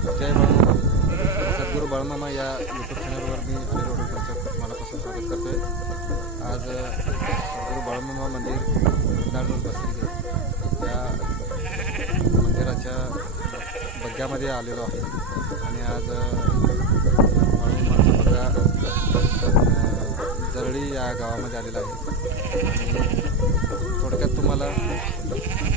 जय बाळमामा सद्गुरू बाळमामा या यूट्यूब चॅनलवर मी अनिल रोडकरचं मनापासून स्वागत करतो आहे। आज सद्गुरू बाळमामा मंदिर दांडूर बसरी या मंदिराच्या बग्ग्यामध्ये आलेलो आहे आणि आज बाळमामाचा बग्गा जरळी या गावामध्ये आलेला आहे। आणि थोडक्यात तुम्हाला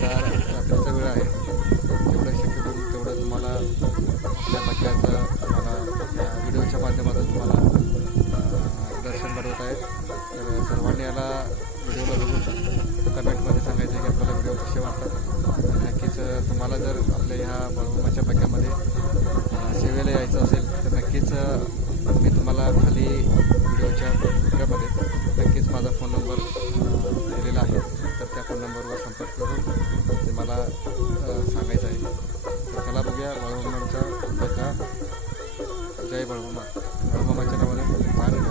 रात्रीचा वेळ आहे, जेवढं शक्य होईल तेवढं तुम्हाला आपल्या बग्ग्याचं तुम्हाला या व्हिडिओच्या माध्यमातून तुम्हाला दर्शन घडवत आहे। तर सर्वांनी याला व्हिडिओला बघून कमेंटमध्ये सांगायचं की आपल्याला व्हिडिओ कसे वाटतात। आणि नक्कीच तुम्हाला जर आपल्या ह्या बाळमामाच्या बग्ग्यामध्ये सेवेला यायचं असेल तर नक्कीच मी तुम्हाला खाली व्हिडिओच्या बग्ग्यामध्ये नक्कीच माझा फोन नंबर दिलेला आहे, तर त्या फोन नंबरवर संपर्क करून ते मला सांगायचं आहे। तर चला बघूया बाळमामाचा बग्गा। जय बाळमामा, बाळमामाच्या नावाने मान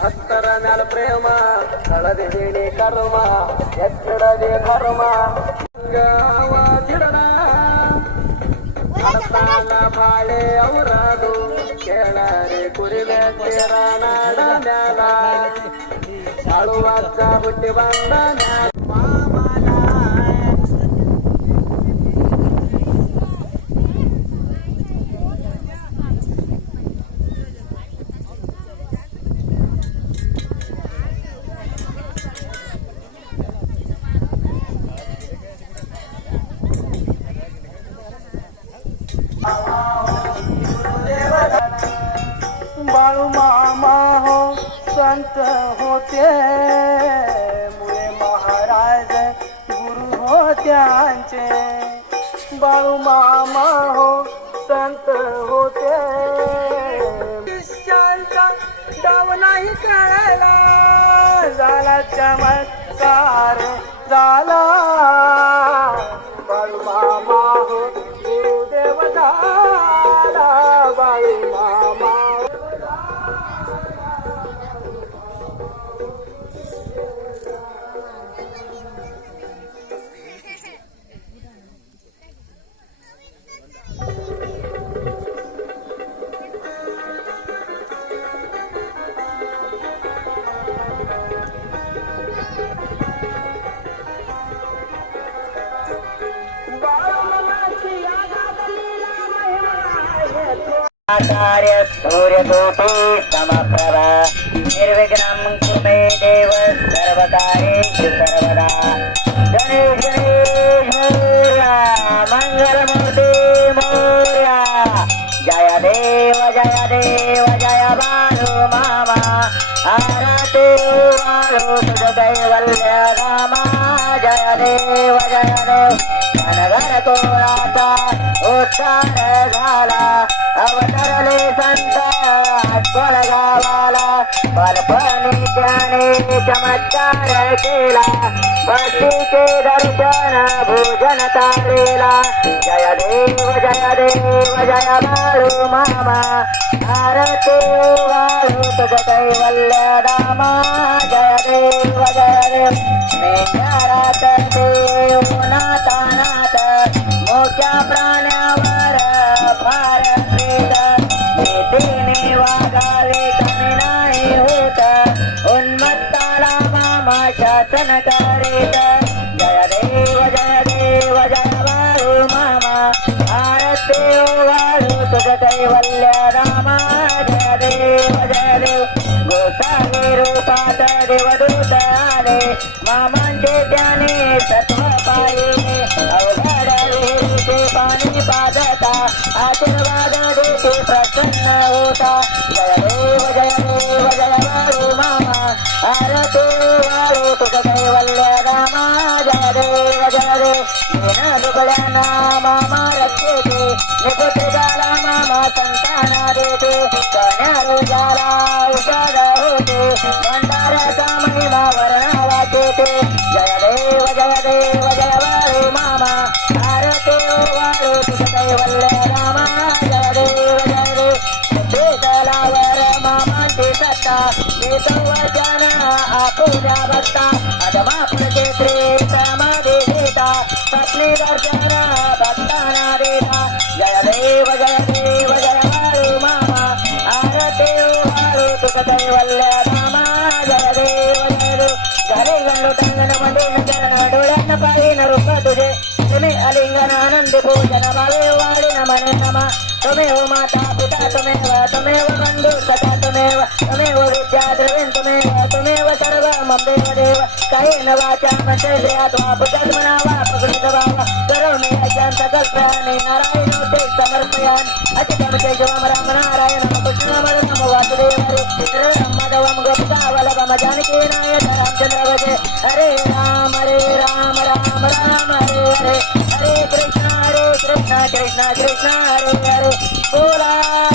ಹತ್ತರಮ್ಯಾಲ ಪ್ರೇಮ ಕಳದಿದ್ದೀನಿ ಕರ್ಮ ಎಚ್ಚರದೆ ಧರ್ಮ ಜಿಡಣ ಹಣತಾನ ಬಾಳೆ ಅವರಾದು ಕೇಳರೆ ಕುರಿವೆ ನಾಡ ಮ್ಯಾಲ ಸಾಳುವಾಕ ಹುಟ್ಟಿ ಬಂದ बाळमामा हो संत होते मुळे महाराज गुरु होत्यांचे। बाळमामा हो संत होते शिष्यांचा डाव नाही कळला झाला चमत्कार झाला। बाळमामा हो गुरुदेव झाला बाळमामा। आचार्य सूर्यकोटि समप्रभा निर्विघ्नं कुरु मे देव सर्वकार्येषु सर्वदा। गणेश गणेश मोरया मंगलमूर्ति मोरया जय देव जय बाळू मामा आरती वाळू तुझ कैवल्य रामा जय देव मनगर कोणाचा उच्चार झाला अवतरले संत आठवण गावाला बालपणी त्याने चमत्कार केला भक्तीचे दर्शन भोजन तारेला जय देव जय बाळू मामा आरती वाळू तुझ कैवल्य रामा जय देव मेघरात देव नातानात मोठ्या प्राण्यावर फार प्रेत भीतीने वागावे कमी नाही होत उन्मत्ताला मामा शासन करीत जय देव जय बाळू मामा आरती वाळू तुझ कैवल्य रामा जय देव गोसावी रूपात देवदूत आले मामांचे त्याने सत्व पाहिले अवघड विहिरीचे पाणी पाजता आशीर्वाद देते प्रसन्न होता जय देव बाळू मामा आरती वाळू तुझ कैवल्य रामा जय देव बिन दुबळ्यांना मामा रक्षेते निपुत्र झाला मामा संताना देते कन्या रोजाला औषध होते भंडाऱ्याचा महिमा वर्णावा देते जय देव बाळू मामा आरती वाळू तुझ कैवल्य रामा जय देव तलावर मामांची सत्ता वचन आपुल्या भक्ता अधमापुरचे प्रेमामध्ये घेता पत्नी दर्शन भक्ताना देता जय देव बाळू मामा आरती वाळू तुझ कैवल्य रामा जय देव झाले गंडू तंगन मंडून चरण डोळ्यानं पाहिन रूप तुझे तुम्ही अलिंगन आनंदी पूजन भावे वाढीन मन नमा त्वमेव माता पिता त्वमेव बंधु सखा त्वमेव विद्या द्रविण त्वमेव सर्व मम देव कायेन वाचा मनसेन्द्रियात् वा बुद्धात्मना वा प्रकृतित वा करोमि यज्ञं सकल प्राणी नारायणो ते समर्पयामि अच्युतं केशवं राम नारायणं कृष्णं नमो वासुदेवाय श्रीराम माधवं गोपिकावल्लभं जानकी नायक रामचंद्र भजे हरे राम राम हरे हरे हरे कृष्ण कृष्ण हरे हरे बोला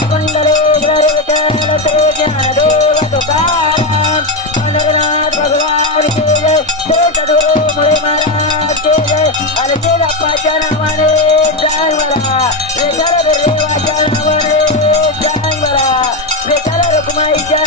कुंडले विठ्ठल श्री ज्ञानदेव तुकाराम पंढरनाथ भगवान की जय श्री सद्गुरु मुळे महाराज की जय अलचे बाप्पाच्या नावाने जय बरा विठ्ठल देवाच्या नावाने जय बरा विठ्ठल रुक्माईच्या